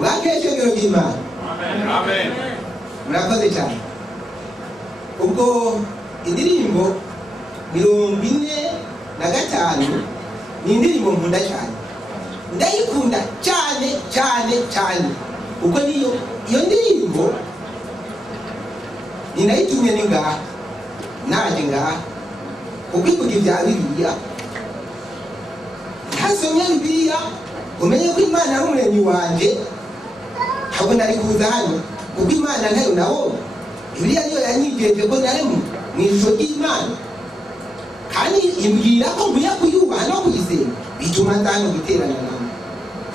mwakeshe ngero ry'Imana. Amen. Murakoze cyane. Ubwo indirimbo 45 ni indirimbo nkunda cyane, ndayikunda cyane cyane cyane. Ubwo iyo ndirimbo ninayitumye ni ngaha naje ngaha kubivuga ibya Bibiliya. Ntasomye Bibiliya umenye ko Imana ari umuremyi wanje, ntabwo nari kuza hano kuko Imana nayo nawo Bibiliya niyo yanyijeje ko nari mu ishusho ry'Imana, kandi imbwira ko nkwiye kuyubaha no kuyisenga, bituma nzano guterana nawe.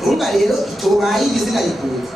Urumva rero itobaye igizina rikuza